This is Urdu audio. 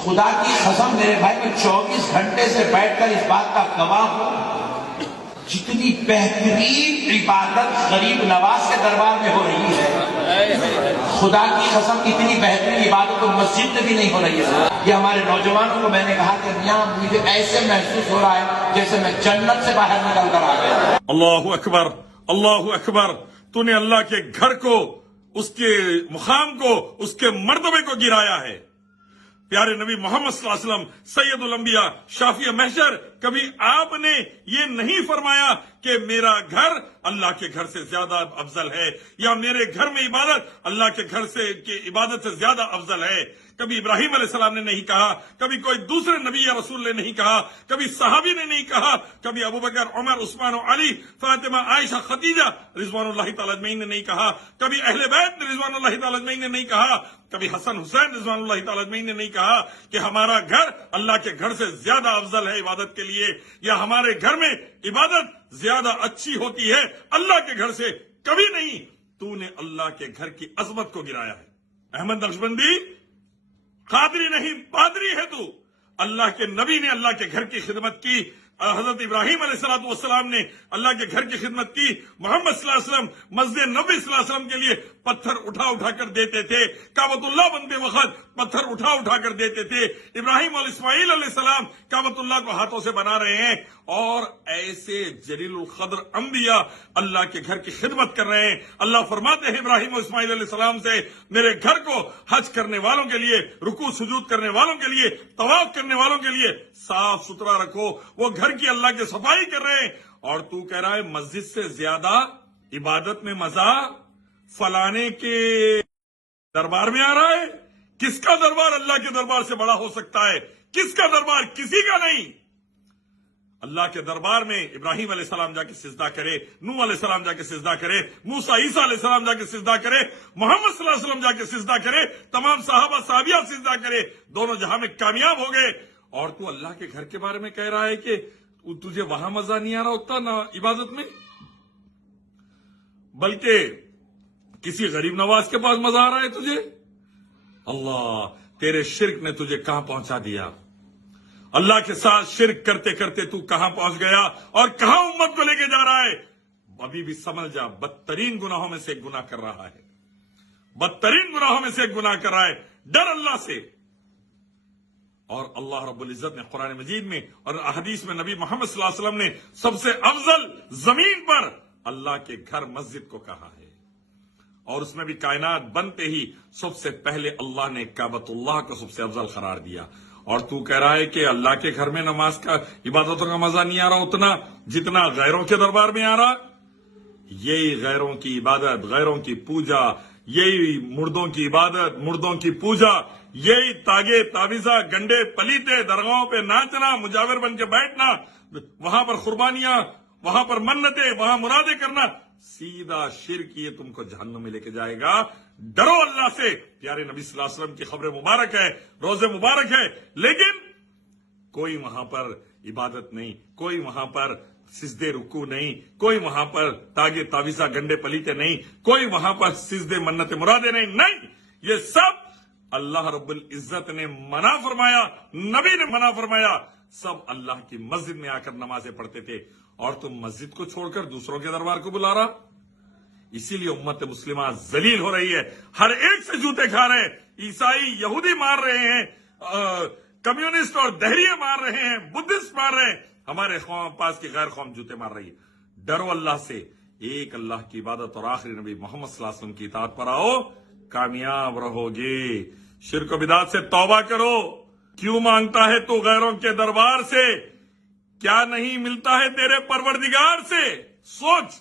خدا کی قسم میرے بھائی میں 24 گھنٹے سے بیٹھ کر اس بات کا گواہ ہوں، جتنی بہترین عبادت غریب نواز کے دربار میں ہو رہی ہے، خدا کی قسم اتنی بہترین عبادت تو مسجد میں بھی نہیں ہو رہی ہے۔ یہ ہمارے نوجوانوں کو میں نے کہا کہ میاں مجھے ایسے محسوس ہو رہا ہے جیسے میں جنت سے باہر نکل کر آ گیا۔ اللہ اکبر، اللہ اکبر۔ تو نے اللہ کے گھر کو، اس کے مقام کو، اس کے مرتبے کو گرایا ہے۔ پیارے نبی محمد صلی اللہ علیہ وسلم سید الانبیاء شافی محشر، کبھی آپ نے یہ نہیں فرمایا کہ میرا گھر اللہ کے گھر سے زیادہ افضل ہے، یا میرے گھر میں عبادت اللہ کے گھر سے کی عبادت سے زیادہ افضل ہے۔ کبھی ابراہیم علیہ السلام نے نہیں کہا، کبھی کوئی دوسرے نبی یا رسول نے نہیں کہا، کبھی صحابی نے نہیں کہا، کبھی ابوبکر، عمر، عثمان و علی، فاطمہ، عائشہ، خدیجہ رضوان اللہ تعالی اجمعین نے نہیں کہا، کبھی اہل بیت رضوان اللہ تعالی اجمعین نے نہیں کہا، کبھی حسن حسین رضوان اللہ تعالی اجمعین نے نہیں کہا کہ ہمارا گھر اللہ کے گھر سے زیادہ افضل ہے عبادت کے لیے، یا ہمارے گھر میں عبادت زیادہ اچھی ہوتی ہے اللہ کے گھر سے۔ کبھی نہیں۔ تو نے اللہ کے گھر کی عظمت کو گرایا ہے۔ احمد نقشبندی قادری نہیں، پادری ہے تو۔ اللہ کے نبی نے اللہ کے گھر کی خدمت کی، حضرت ابراہیم علیہ السلام نے اللہ کے گھر کی خدمت کی، محمد صلی اللہ علیہ وسلم مسجد نبوی صلی اللہ علیہ وسلم کے لیے پتھر اٹھا اٹھا کر دیتے تھے، کعبۃ اللہ بنتے وقت پتھر اٹھا اٹھا کر دیتے تھے۔ ابراہیم اور اسماعیل علیہ السلام کعبۃ اللہ کو ہاتھوں سے بنا رہے ہیں، اور ایسے جلیل القدر انبیاء اللہ کے گھر کی خدمت کر رہے ہیں۔ اللہ فرماتے ہیں ابراہیم اور اسماعیل علیہ السلام سے، میرے گھر کو حج کرنے والوں کے لیے، رکوع سجود کرنے والوں کے لیے، طواف کرنے والوں کے لیے صاف ستھرا رکھو۔ وہ گھر کی اللہ کی صفائی کر رہے ہیں، اور تو کہہ رہا ہے مسجد سے زیادہ عبادت میں مزہ فلانے کے دربار میں آ رہا ہے۔ کس کا دربار اللہ کے دربار سے بڑا ہو سکتا ہے؟ کس کا دربار؟ کسی کا نہیں۔ اللہ کے دربار میں ابراہیم علیہ السلام جا کے سجدہ کرے، نوح علیہ السلام جا کے سجدہ کرے، موسیٰ عیسیٰ علیہ السلام جا کے سجدہ کرے، محمد صلی اللہ علیہ وسلم جا کے سجدہ کرے، تمام صحابہ صحابیات سجدہ کرے، دونوں جہاں میں کامیاب ہو گئے۔ اور تو اللہ کے گھر کے بارے میں کہہ رہا ہے کہ تجھے وہاں مزہ نہیں آ رہا ہوتا نہ عبادت میں، بلکہ کسی غریب نواز کے پاس مزہ آ رہا ہے تجھے۔ اللہ، تیرے شرک نے تجھے کہاں پہنچا دیا؟ اللہ کے ساتھ شرک کرتے کرتے تو کہاں پہنچ گیا، اور کہاں امت کو لے کے جا رہا ہے؟ ابھی بھی سمجھ جا، بدترین گناہوں میں سے ایک گناہ کر رہا ہے، بدترین گناہوں میں سے ایک گناہ کر رہا ہے۔ ڈر اللہ سے۔ اور اللہ رب العزت نے قرآن مجید میں اور احادیث میں نبی محمد صلی اللہ علیہ وسلم نے سب سے افضل زمین پر اللہ کے گھر مسجد کو کہا ہے، اور اس میں بھی کائنات بنتے ہی سب سے پہلے اللہ نے کعبۃ اللہ کو سب سے افضل قرار دیا۔ اور تو کہہ رہا ہے کہ اللہ کے گھر میں نماز کا، عبادتوں کا مزہ نہیں آ رہا اتنا جتنا غیروں کے دربار میں آ رہا۔ یہی غیروں کی عبادت، غیروں کی پوجا، یہی مردوں کی عبادت، مردوں کی پوجا، یہی تاگے تعویذہ گنڈے پلیتے درگاہوں پہ ناچنا، مجاور بن کے بیٹھنا، وہاں پر قربانیاں، وہاں پر منتیں، وہاں مرادیں کرنا، سیدھا شرک، یہ تم کو جہنم میں لے کے جائے گا۔ ڈرو اللہ سے۔ پیارے نبی صلی اللہ علیہ وسلم کی خبر مبارک ہے، روزے مبارک ہے، لیکن کوئی وہاں پر عبادت نہیں، کوئی وہاں پر سجدے رکوع نہیں، کوئی وہاں پر تاگے تعویذہ گنڈے پلیتے نہیں، کوئی وہاں پر سجدے منت مرادے نہیں۔ یہ سب اللہ رب العزت نے منع فرمایا، نبی نے منع فرمایا۔ سب اللہ کی مسجد میں آ کر نمازیں پڑھتے تھے، اور تم مسجد کو چھوڑ کر دوسروں کے دربار کو بلا رہا۔ اسی لیے امت مسلمہ ذلیل ہو رہی ہے، ہر ایک سے جوتے کھا رہے ہیں، عیسائی یہودی مار رہے ہیں، کمیونسٹ اور دہریے مار رہے ہیں، بدھسٹ مار رہے ہیں، ہمارے قوم پاس کی غیر قوم جوتے مار رہی ہے۔ ڈرو اللہ سے، ایک اللہ کی عبادت اور آخری نبی محمد صلی اللہ علیہ وسلم کی اطاعت پر آؤ، کامیاب رہو گے۔ شرک و بدعت سے توبہ کرو۔ کیوں مانگتا ہے تو غیروں کے دربار سے؟ کیا نہیں ملتا ہے تیرے پروردگار سے؟ سوچ۔